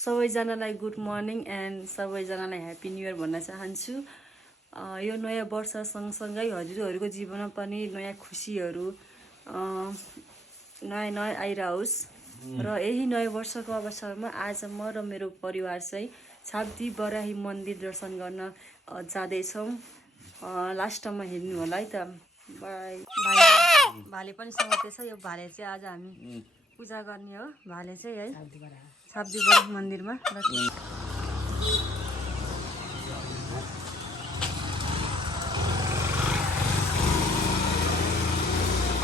सबैजनालाई good morning and सबैजनालाई happy new year भन्न चाहन्छु। यो नयाँ वर्ष सँगसँगै हजुरहरूको जीवनमा पनि नयाँ खुसीहरू नयाँ नयाँ आइरहोस् र यही नयाँ वर्षको अवसरमा आज म र मेरो परिवार चाहिँ छाब्दी बराही मन्दिर दर्शन गर्न जाँदैछौँ। लास्टमा हेर्नु होला है त। भाले पनि समातेछ। यो भाले चाहिँ आज हामी पूजा गर्ने हो। भाले चाहिँ है छाब्दी बराही मन्दिरमा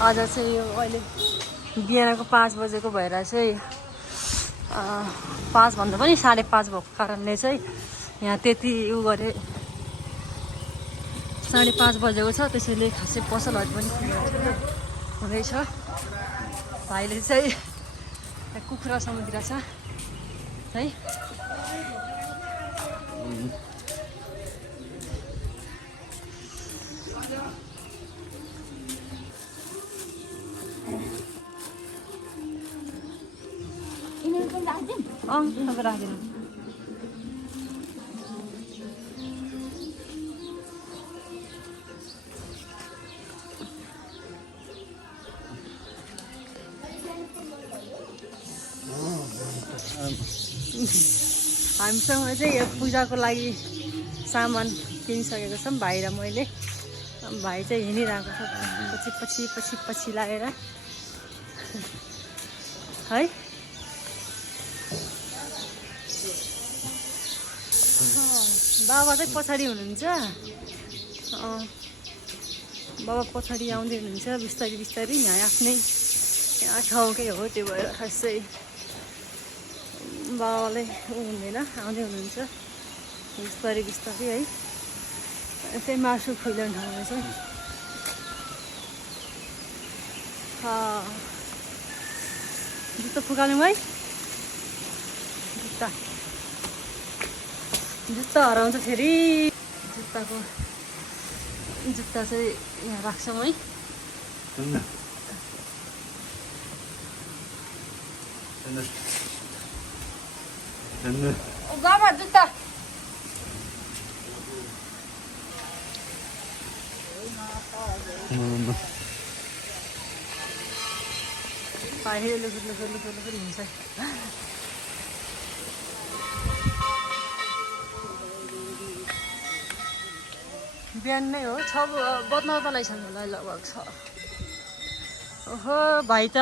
आज चाहिँ यो अहिले बिहानको 5 बजेको भएर चाहिँ 5 भन्दा पनि 5:30 भएको कारणले चाहिँ यहाँ त्यति उ गरे 5:30 बजेको छ। त्यसैले खासै पसलहरू पनि हुँदैछ। भाइले चाहिँ कुखुरा समुद्र छ है। तपाईँ राखिदिनु। हामीसँग चाहिँ यो पूजाको लागि सामान किनिसकेको छौँ भाइ र मैले। भाइ चाहिँ हिँडिरहेको छ पछि लागेर है। बाबा चाहिँ पछाडि हुनुहुन्छ। बाबा पछाडि आउँदै हुनुहुन्छ बिस्तारी बिस्तारी। यहाँ आफ्नै यहाँ ठाउँकै हो, त्यो भएर खासै बाबाले हुँदैन, आउँदै हुनुहुन्छ बिस्तारी बिस्तारी है। त्यही मासु खुइलाउने ठाउँमा छ। जुत्ता फुकाल्नु है। जुत्ता हराउँछ फेरि। जुत्ता चाहिँ यहाँ राख्छौँ है। बाबा जुत्ता लुकुर हुन्छ। बिहान नै हो 6 बज्न त लाइछन् होला लगभग 6। ओहो भाइ त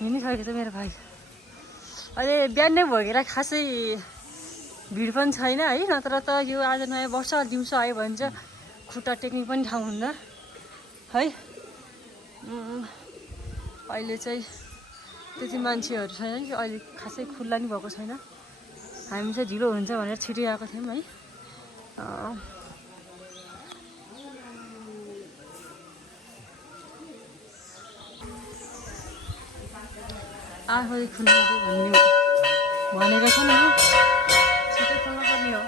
हिँडिसकेको छ मेरो भाइ। अहिले बिहान नै भोगेर खासै भिड पनि छैन है। नत्र त यो आज नयाँ वर्ष दिउँसो आयो भने चाहिँ खुट्टा टेक्ने पनि ठाउँ हुँदा है। अहिले चाहिँ त्यति मान्छेहरू छैन कि अहिले खासै खुल्ला नि भएको छैन। हामी चाहिँ ढिलो हुन्छ भनेर छिटै आएको थियौँ है। आफै खुल्नु भनेको छ नि, छिटो खोल्नु पर्ने हो।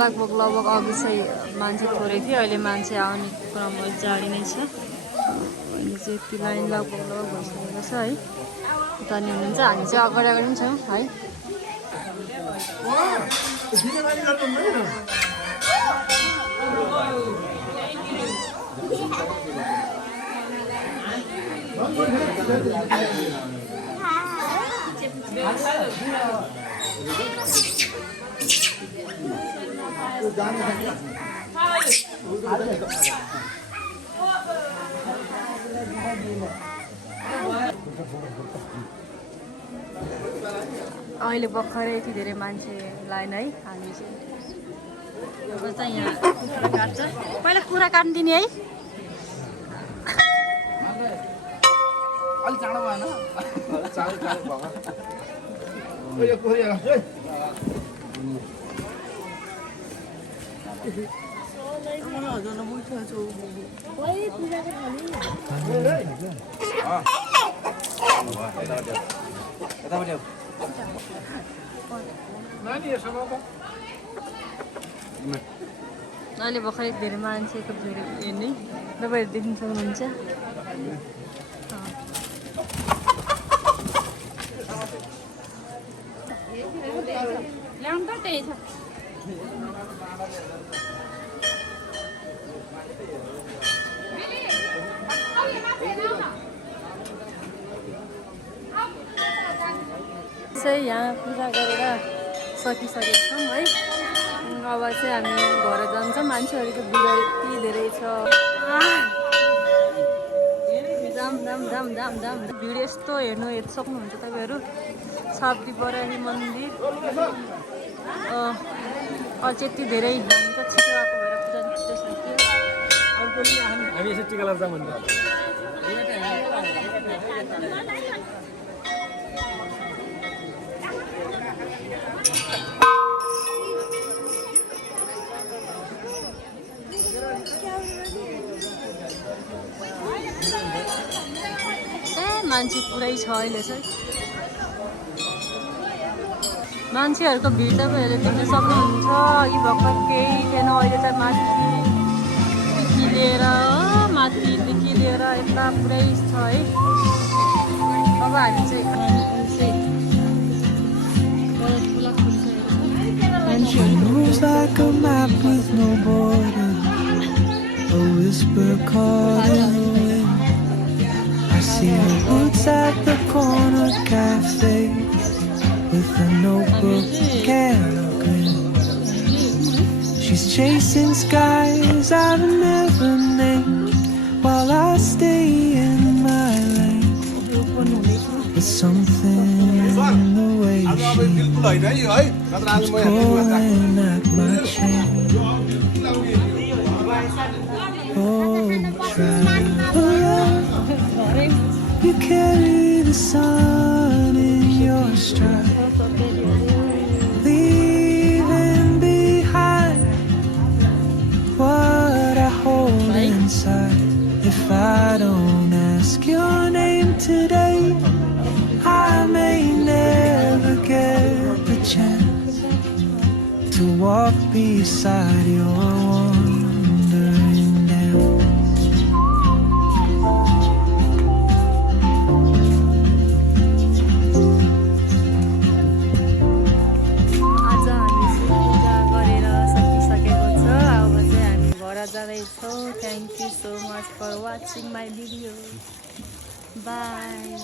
लगभग अघि चाहिँ मान्छे थोरै थियो, अहिले मान्छे आउने क्रम जारी नै छ। अहिले चाहिँ यति लाइन लगभग भइसकेको छ है। जाने हुनुहुन्छ, हामी चाहिँ अगाडि पनि छौँ है। अहिले भर्खरै यति धेरै मान्छे लाइन है। हामी चाहिँ यहाँ कुखुरा काट्छ। पहिला कुखुरा काट्दिने है। अहिले भर्खरै धेरै मान्छेको भिड हेर्ने तपाईँहरू देख्न सक्नुहुन्छ यहाँ पूजा गरेर सकिसकेको छौँ है अब चाहिँ हामी घर जान्छौँ मान्छेहरूको भिड यति धेरै छ दाम दाम दाम दाम दाम भिड यस्तो हेर्नु सक्नुहुन्छ तपाईँहरू साप्ती बराही मन्दिर अझ यति धेरै हामी त छिटो आएको भएर पूजा छिटो सक्यो हामी यसो टिका लाग्छ भन्छ मान्छे पुरै छ अहिले चाहिँ मान्छेहरूको भिड तपाईँहरूले देख्न सक्नुहुन्छ अघि भर्खर केही थिएन अहिले चाहिँ माथिदेखि लिएर माथिदेखि लिएर यता पुरै छ है अब हामी चाहिँ I see her boots at the corner cafe with a notebook and a grin. She's chasing skies I've never named while I stay in my lane. There's something in the way she keeps pulling at my chain. Oh, traveler, you carry the sun in your stride, leaving behind what I hold inside. If I don't ask your name today, I may never get the chance to walk beside your wandering dance. Thank you so much for watching my video. Bye.